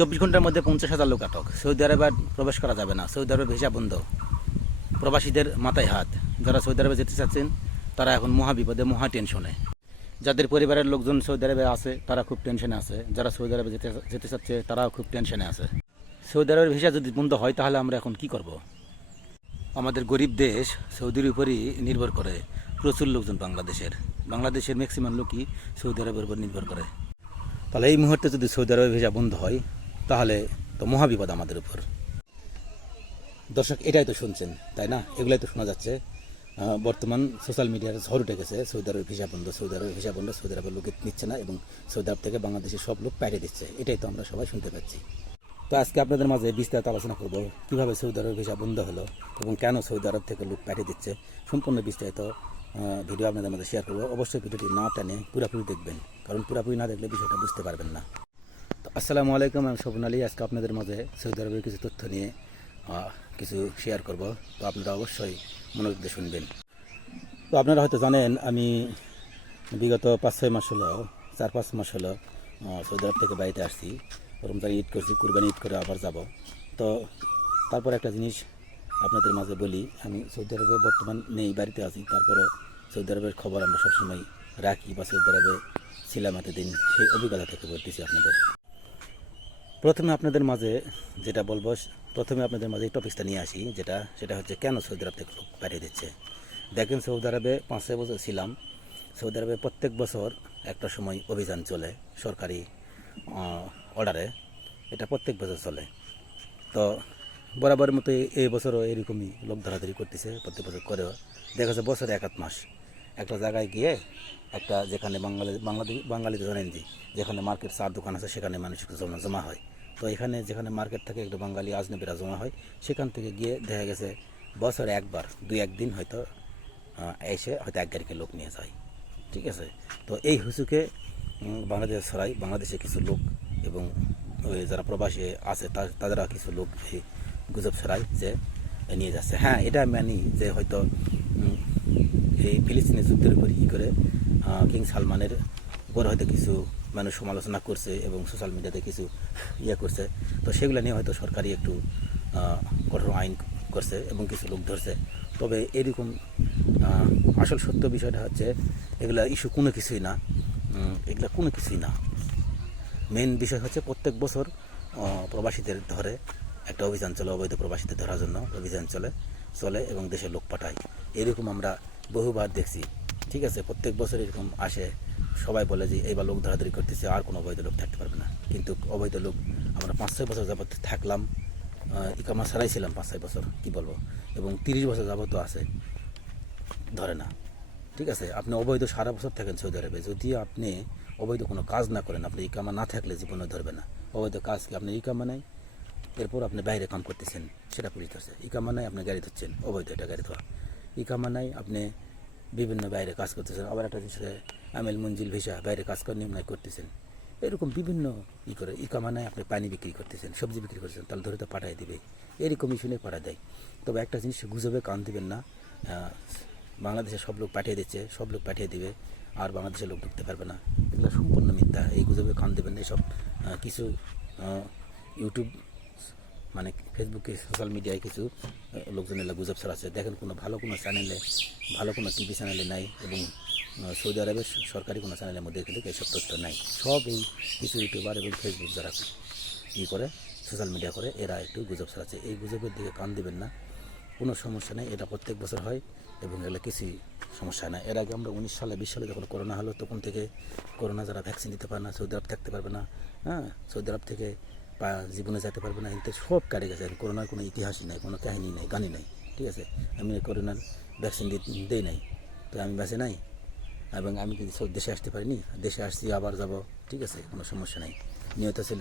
চব্বিশ ঘণ্টার মধ্যে পঞ্চাশ হাজার লোক আটক। সৌদি আরবে প্রবেশ করা যাবে না। সৌদি আরবে ভিসা বন্ধ। প্রবাসীদের মাথায় হাত। যারা সৌদি আরবে যেতে চাচ্ছেন, তারা এখন মহা বিপদে, মহা টেনশনে। যাদের পরিবারের লোকজন সৌদি আরবে আছে, তারা খুব টেনশনে আছে। যারা সৌদি আরবে যেতে যেতে চাচ্ছে, তারাও খুব টেনশনে আছে। সৌদি আরবের ভিসা যদি বন্ধ হয়, তাহলে আমরা এখন কি করব? আমাদের গরিব দেশ সৌদির উপরই নির্ভর করে। প্রচুর লোকজন বাংলাদেশের। বাংলাদেশের ম্যাক্সিমাম লোকই সৌদি আরবের উপর নির্ভর করে। তাহলে এই মুহূর্তে যদি সৌদি আরবের ভিসা বন্ধ হয় তাহলে তো মহাবিপদ আমাদের উপর। দর্শক, এটাই তো শুনছেন, তাই না? এগুলাই তো শোনা যাচ্ছে। বর্তমান সোশ্যাল মিডিয়ার ঝড় উঠে গেছে, সৌদি আরবের ভিসা বন্ধ, সৌদি আরবের ভিসা বন্ধ, সৌদি আরবের লোক নিচ্ছে না এবং সৌদি আরব থেকে বাংলাদেশের সব লোক পাঠিয়ে দিচ্ছে। এটাই তো আমরা সবাই শুনতে পাচ্ছি। তো আজকে আপনাদের মাঝে বিস্তারিত আলোচনা করব, কীভাবে সৌদি আরবের ভিসা বন্ধ হলো এবং কেন সৌদি আরব থেকে লোক পাঠিয়ে দিচ্ছে। সম্পূর্ণ বিস্তারিত ভিডিও আপনাদের মাঝে শেয়ার করব। অবশ্যই ভিডিওটি না টানে পুরোপুরি দেখবেন, কারণ পুরোপুরি না দেখলে বিষয়টা বুঝতে পারবেন না। আসসালামু আলাইকুম, আমি স্বপ্ন আলী। আজকে আপনাদের মাঝে সৌদি আরবের কিছু তথ্য নিয়ে কিছু শেয়ার করব। তো আপনারা অবশ্যই মনোযোগ দিয়ে শুনবেন। তো আপনারা হয়তো জানেন, আমি বিগত পাঁচ ছয় মাস হলো চার পাঁচ মাস হলো সৌদি আরব থেকে বাড়িতে আসছি। রমজান ঈদ করছি, কুরবানি ঈদ করে আবার যাব। তো তারপর একটা জিনিস আপনাদের মাঝে বলি, আমি সৌদি আরবে বর্তমান নেই, বাড়িতে আছি। তারপরে সৌদি আরবের খবর আমরা সবসময় রাখি বা সৌদি আরবে ছিলাম এতদিন, সেই অভিজ্ঞতা থেকে বলতেছি আপনাদের। প্রথমে আপনাদের মাঝে যেটা বলব, প্রথমে আপনাদের মাঝে এই টপিকসটা নিয়ে আসি, যেটা, সেটা হচ্ছে কেন সৌদি আরব থেকে লোক পাঠিয়ে দিচ্ছে। দেখেন সৌদি আরবে পাঁচ ছয় বছর ছিলাম, সৌদি আরবে প্রত্যেক বছর একটা সময় অভিযান চলে সরকারি অর্ডারে এটা প্রত্যেক বছর চলে। তো বরাবরের মতো এই- বছরও এরকমই লোক ধরাধরি করতেছে প্রত্যেক বছর করেও। দেখা যাচ্ছে বছরে এক মাস। একটা জায়গায় গিয়ে একটা যেখানে বাঙালি বাংলাদেশ বাঙালিতে জানেন যে যেখানে মার্কেট চার দোকান আছে, সেখানে মানুষ জমা হয়। তো এখানে যেখানে মার্কেট থাকে একটু বাঙালি আজনবীরা জমা হয়, সেখান থেকে গিয়ে দেখা গেছে বছরে একবার, দুই একদিন হয়তো এসে হয়তো এক গাড়িকে লোক নিয়ে যায়, ঠিক আছে? তো এই হুসুকে বাংলাদেশে ছড়াই বাংলাদেশে কিছু লোক এবং ওই যারা প্রবাসী আছে তাদেরা কিছু লোক এই গুজব ছড়ায় যে নিয়ে যাচ্ছে। হ্যাঁ এটা মানি যে হয়তো এই ফিলিস্তিনি যুদ্ধের উপর ই করে কিং সালমানের উপর হয়তো কিছু মানুষ সমালোচনা করছে এবং সোশ্যাল মিডিয়াতে কিছু ইয়ে করছে। তো সেগুলো নিয়ে হয়তো সরকারি একটু কঠোর আইন করছে এবং কিছু লোক ধরছে। তবে এরকম আসল সত্য বিষয়টা হচ্ছে, এগুলা ইস্যু কোনো কিছুই না। এগুলা কোনো কিছুই না। মেন বিষয় হচ্ছে প্রত্যেক বছর প্রবাসীদের ধরে একটা অভিযান চলে, অবৈধ প্রবাসীদের ধরার জন্য অভিযান চলে চলে এবং দেশে লোক পাঠায়। এরকম আমরা বহুবার দেখছি। ঠিক আছে, প্রত্যেক বছর এরকম আসে। সবাই বলে যে, এইবার লোক ধরাধরি করতেছে, আর কোনো অবৈধ লোক থাকতে পারবে না। কিন্তু অবৈধ লোক, আমরা পাঁচ ছয় বছর যাবত থাকলাম ইকামা ছাড়াই ছিলাম পাঁচ ছয় বছর, কি বলব? এবং তিরিশ বছর যাবত আছে, ধরে না। ঠিক আছে? আপনি অবৈধ সারা বছর থাকেন সৌদি আরবে, যদি আপনি অবৈধ কোনো কাজ না করেন, আপনি ইকামা না থাকলে জীবনে ধরবে না। অবৈধ কাজ কি আপনি ইকামা নাই? এরপর আপনি বাইরে কাম করতেছেন, সেটা পুলিশ ধরছে। ইকামা নাই, আপনি গাড়ি ধরছেন, অবৈধ এটা গাড়ি ধোয়া। ইকামা নাই, আপনি বিভিন্ন বাইরে কাজ করতেছেন, আবার একটা হচ্ছে আমেল মঞ্জিল ভিসা, বাইরে কাজ করে নিয়ম করতেছেন। এরকম বিভিন্ন ই করে, ই কামানায় আপনি পানি বিক্রি করতেছেন, সবজি বিক্রি করতেছেন, তাহলে ধরে তো পাঠাই দেবে। ইস্যু নিয়ে পাঠা দেয়। তবে একটা জিনিস গুজবে কান দিবেন না বাংলাদেশে সব লোক পাঠিয়ে দিচ্ছে, সব লোক পাঠিয়ে দিবে, আর বাংলাদেশের লোক ঢুকতে পারবে না। এগুলো সম্পূর্ণ মিথ্যা, এই গুজবে কান দেবেন না, এসব কিছু ইউটিউব মানে ফেসবুকে সোশ্যাল মিডিয়ায় কিছু আহ, লোকজন এলা গুজব ছড়াচ্ছে। দেখেন কোনো ভালো কোনো চ্যানেলে ভালো কোনো টিভি চ্যানেলে নাই এবং সৌদি আরবের সরকারি কোনো চ্যানেলের মধ্যে কিন্তু এইসব তথ্য নাই। সব এই কিছু ইউটিউবার এবং ফেসবুক যারা ই করে সোশ্যাল মিডিয়া করে এরা একটু গুজব ছড়াচ্ছে। এই গুজবের দিকে কান দেবেন না। কোনো সমস্যা নেই। এটা প্রত্যেক বছর হয় এবং এগুলো কিছুই সমস্যা না এর আগে আমরা উনিশ সালে বিশ সালে যখন করোনা হলো তখন থেকে করোনা যারা ভ্যাকসিন দিতে পারে না সৌদি আরব থাকতে পারবে না। হ্যাঁ সৌদি আরব থেকে জীবনে যেতে পারবে না, এতে সব কাটে গেছে। করোনার কোনো ইতিহাসই নাই, কোনো কাহিনী নাই গানি নাই, ঠিক আছে? আমি করোনার ভ্যাকসিন দেই নাই, তো আমি বেঁচে নাই, এবং আমি কিন্তু দেশে আসতে পারিনি? দেশে আসছি, আবার যাব, ঠিক আছে? কোনো সমস্যা নাই। নিয়ত ছিল,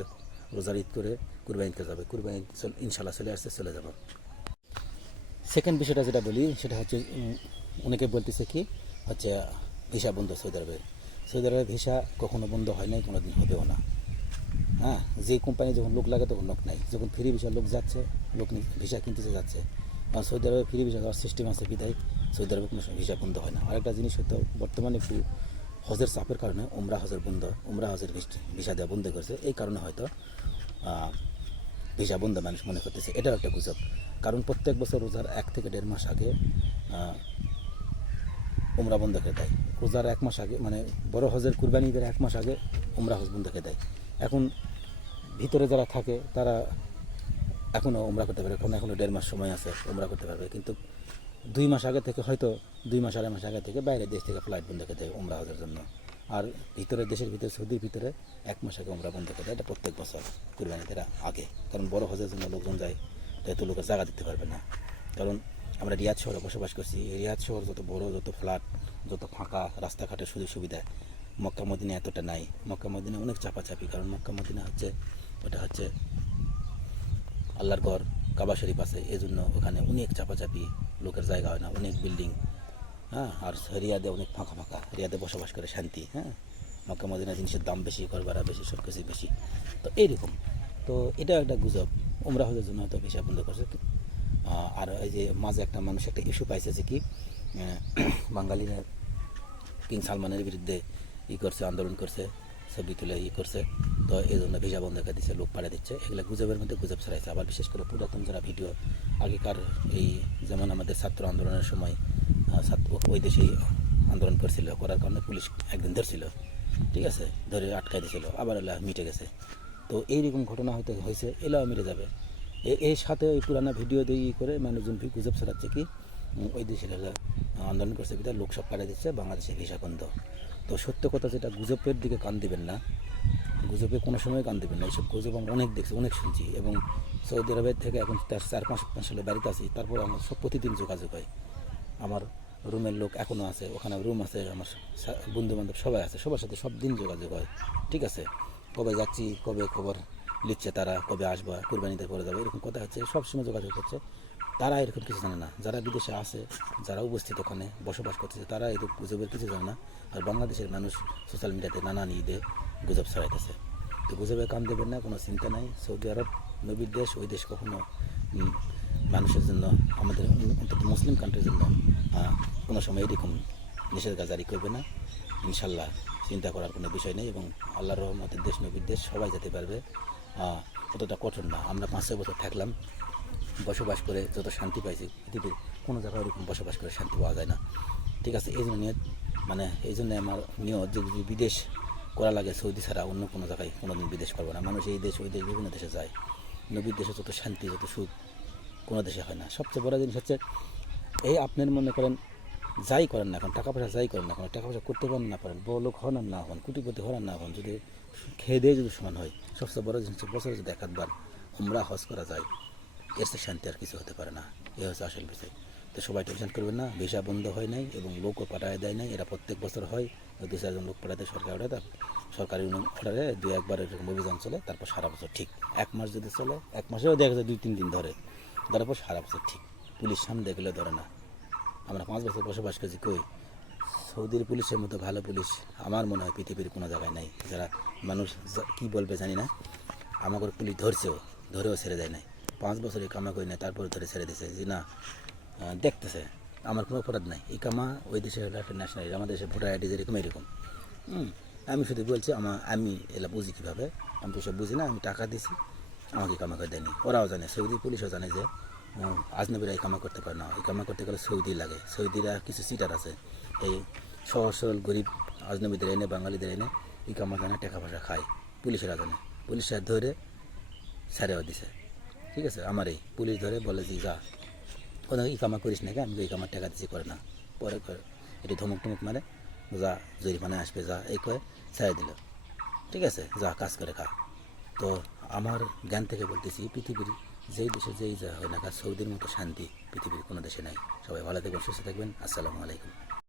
রোজার ঈদ করে কুরবানিতে যাবে। কুরবানি ইনশাল্লাহ চলে আসতে চলে যাব। সেকেন্ড বিষয়টা যেটা বলি, সেটা হচ্ছে অনেকে বলতেছে কি, হচ্ছে, ভিসা বন্ধ সৌদি আরবে সৌদি আরবে ভিসা কখনো বন্ধ হয় নাই কোনো দিন হবেও না। হ্যাঁ যে কোম্পানি যখন লোক লাগে তখন লোক নাই যখন ফ্রি ভিসা লোক যাচ্ছে, লোক ভিসা কিনতেছে, যাচ্ছে। কারণ সৌদি আরবে ফ্রি ভিসা দেওয়ার সিস্টেম আছে বিদায় সৌদি আরবে কোনো ভিসা বন্ধ হয় না। আরেকটা জিনিস হয়তো বর্তমানে একটু হজের চাপের কারণে উমরা হজের বন্ধ, উমরা হজের ভিসা দেওয়া বন্ধ করেছে। এই কারণে হয়তো ভিসা বন্ধ মানুষ মনে করতেছে। এটাও একটা গুজব। কারণ প্রত্যেক বছর রোজার এক থেকে দেড় মাস আগে উমরা বন্ধ করে দেয়। রোজার এক মাস আগে মানে বড় হজের কুরবানি ঈদের এক মাস আগে উমরা হজ বন্ধ করে দেয়। এখন ভিতরে যারা থাকে, তারা এখনও ওমরা করতে পারে এখন এখনও দেড় মাস সময় আছে ওমরা করতে পারবে। কিন্তু দুই মাস আগে থেকে হয়তো দুই মাস, আড়াই মাস আগে থেকে বাইরের দেশ থেকে ফ্লাইট বন্ধ করে দেয় ওমরা হজের জন্য। আর ভিতরে, দেশের ভিতরে, সৌদির ভিতরে এক মাস আগে ওমরা বন্ধ করে দেয়। এটা প্রত্যেক বছর কুরবানিদের আগে। কারণ বড় হজের জন্য লোকজন যায় এত লোকের জায়গা দিতে পারবে না। কারণ আমরা রিয়াদ শহরে বসবাস করছি। এই রিয়াদ শহর যত বড়, যত ফ্ল্যাট যত ফাঁকা রাস্তাঘাটের সুযোগ সুবিধা মক্কা মদিনা এতটা নাই। মক্কা মদিনা অনেক চাপাচাপি। কারণ মক্কা মদিনা হচ্ছে ওটা হচ্ছে আল্লাহর ঘর, কাবা শরীফ আছে এই জন্য ওখানে অনেক চাপাচাপি লোকের জায়গা হয় না, অনেক বিল্ডিং হ্যাঁ আর রিয়াদে অনেক ফাঁকা ফাঁকা, রিয়াদে বসবাস করে শান্তি হ্যাঁ মক্কা মদিনা জিনিসের দাম বেশি, ঘর ভাড়া বেশি সব কিছু বেশি, তো এইরকম। তো এটা একটা গুজব, উমরা হজের জন্য হয়তো ভিসা বন্ধ করছে। আর এই যে মাঝে একটা মানুষ একটা ইস্যু পাইছে যে কি বাঙালিরা কিং সালমানের বিরুদ্ধে ই করছে, আন্দোলন করছে, ছবি তুলে ই করছে। তো এই জন্য ভিসা বন্ধ করে দিচ্ছে লোক পাড়ে দিচ্ছে। এগুলো গুজবের মধ্যে গুজব ছড়াইছে। আবার বিশেষ করে পুরাতন যারা ভিডিও আগেকার এই যেমন আমাদের ছাত্র আন্দোলনের সময় ছাত্র ওই দেশেই আন্দোলন করছিল, করার কারণে পুলিশ একদিন ধরছিল, ঠিক আছে? ধরে আটকাই দিয়েছিল আবার এলা মিটে গেছে। তো এইরকম ঘটনা হয়তো হয়েছে, এলাও মিটে যাবে। এর সাথে ওই পুরানো ভিডিও দিয়ে করে মানুষজন গুজব ছড়াচ্ছে কি? ওই দেশের আন্দোলন করছে, বিধায় লোক সব পাড়ে দিচ্ছে, বাংলাদেশে ভিসা বন্ধ। তো সত্য কথা যেটা, গুজবের দিকে কান দিবেন না। গুজবে কোনো সময় কান দিবেন না। এইসব গুজব আমরা অনেক দেখছি, অনেক শুনছি এবং সৌদি আরবের থেকে এখন তার চার, পাঁচ মাস হলে বাড়িতে আছি, তারপরে আমার সব প্রতিদিন যোগাযোগ হয়। আমার রুমের লোক এখনও আছে, ওখানে রুম আছে, আমার বন্ধু বান্ধব সবাই আছে, সবার সাথে সব দিন যোগাযোগ হয়, ঠিক আছে? কবে যাচ্ছি, কবে খবর লিখছে তারা, কবে আসবা, কুরবানিতে পরে যাবে, এরকম কথা হচ্ছে সবসময় যোগাযোগ হচ্ছে। তারা এরকম কিছু জানে না, যারা বিদেশে আছে, যারা উপস্থিত ওখানে বসবাস করতেছে, তারা এই গুজবের কিছু জানে না। আর বাংলাদেশের মানুষ সোশ্যাল মিডিয়াতে নানান ঈদে গুজব ছড়াইতেছে। তো গুজবে কান দেবেন না, কোনো চিন্তা নাই। সৌদি আরব নবীর দেশ, ওই দেশ কখনো মানুষের জন্য, আমাদের অন্তত মুসলিম কান্ট্রির জন্য কোনো সময় এরকম নিষেধাজ্ঞা জারি করবে না। ইনশাল্লাহ চিন্তা করার কোনো বিষয় নেই এবং আল্লাহর রহমতের দেশ, নবীর দেশ সবাই যেতে পারবে। অতটা কঠোর না। আমরা পাঁচ ছয় বছর থাকলাম, বসবাস করে যত শান্তি পাইছি, পৃথিবীর কোনো জায়গায় ওরকম বসবাস করে শান্তি পাওয়া যায় না। ঠিক আছে, এই জন্য মানে এই জন্য আমার নিয়ত যে বিদেশ করা লাগে সৌদি ছাড়া অন্য কোনো জায়গায় কোনোদিন বিদেশ করব না। মানুষ এই দেশ, ওই দেশ, বিভিন্ন দেশে যায়। নবীর দেশে যত শান্তি, যত সুখ, কোনো দেশে হয় না। সবচেয়ে বড় জিনিস হচ্ছে, এই আপনার মনে করেন, যাই করেন না এখন টাকা পয়সা যাই করেন না এখন টাকা পয়সা করতে পারেন না পারেন, বড় লোক হন আর না হন, কোটিপতি হন আর না হন, যদি খেয়ে দিয়ে যদি সমান হয়, সবচেয়ে বড় জিনিস বছরে যদি এক আধবার উমরা, হজ করা যায়, এর শান্তি আর কিছু হতে পারে না। এ হচ্ছে আসল বিষয়। তো সবাই টেনশন করবেন না, ভিসা বন্ধ হয় নাই এবং লোকও পাঠায় দেয় নাই, এরা প্রত্যেক বছর হয়। দু চারজন লোক পাঠাতে সরকার দেয় সরকারি অর্ডারে দু একবার এরকম অভিযান চলে, তারপর সারা বছর ঠিক। এক মাস যদি চলে, এক মাসেও দেখা যায় দুই, তিন দিন ধরে। ধরার পর সারা বছর ঠিক। পুলিশ সামনে দেখলে ধরে না। আমরা পাঁচ বছর বসবাস করছি কই? সৌদির পুলিশের মতো ভালো পুলিশ আমার মনে হয় পৃথিবীর কোনো জায়গায় নাই। যারা মানুষ কি বলবে জানি না। আমাকে পুলিশ ধরছেও, ধরেও ছেড়ে দেয় নাই। পাঁচ বছরে কামা করি না তারপরে ধরে ছেড়ে দিয়েছে যে না দেখতেছে। আমার কোনো অপরাধ নাই। এই কামা ওই দেশে হলো একটা ন্যাশনাল আমাদের দেশে ভোটার আইডি যেরকম এরকম আমি শুধু বলছি, আমার, আমি এলা বুঝি কীভাবে? আমি তো সব বুঝি না, আমি টাকা দিছি, আমাকে কামা করে দেয়নি। ওরাও জানে, সৌদি পুলিশও জানে যে আজনবীরা এই কামা করতে পারে না। এই কামা করতে গেলে সৌদি লাগে। সৌদিরা কিছু সিটার আছে। এই সহজ সরল গরিব আজনবীদের এনে, বাঙালিদের এনে, এই কামা জানে, টাকা পয়সা খায়। পুলিশেরা জানে। পুলিশরা ধরে ছেড়েও দিছে। ঠিক আছে? আমার এই পুলিশ ধরে বলে যে, যা ই কামা করিস নাকি আমি এই কামার টাকা দিচ্ছি করে না। পরে করে একটু ধমুক টমুক মারে, যা জরিমানা আসবে, যা। এই করে ছেড়ে দিল। ঠিক আছে, যা কাজ করে খা। তো আমার জ্ঞান থেকে বলতেছি, পৃথিবীর যেই দেশে যেই যা হয় না কাজ সৌদির মতো শান্তি পৃথিবীর কোনো দেশে নাই। সবাই ভালো থাকবেন, সুস্থ থাকবেন। আসসালামু আলাইকুম।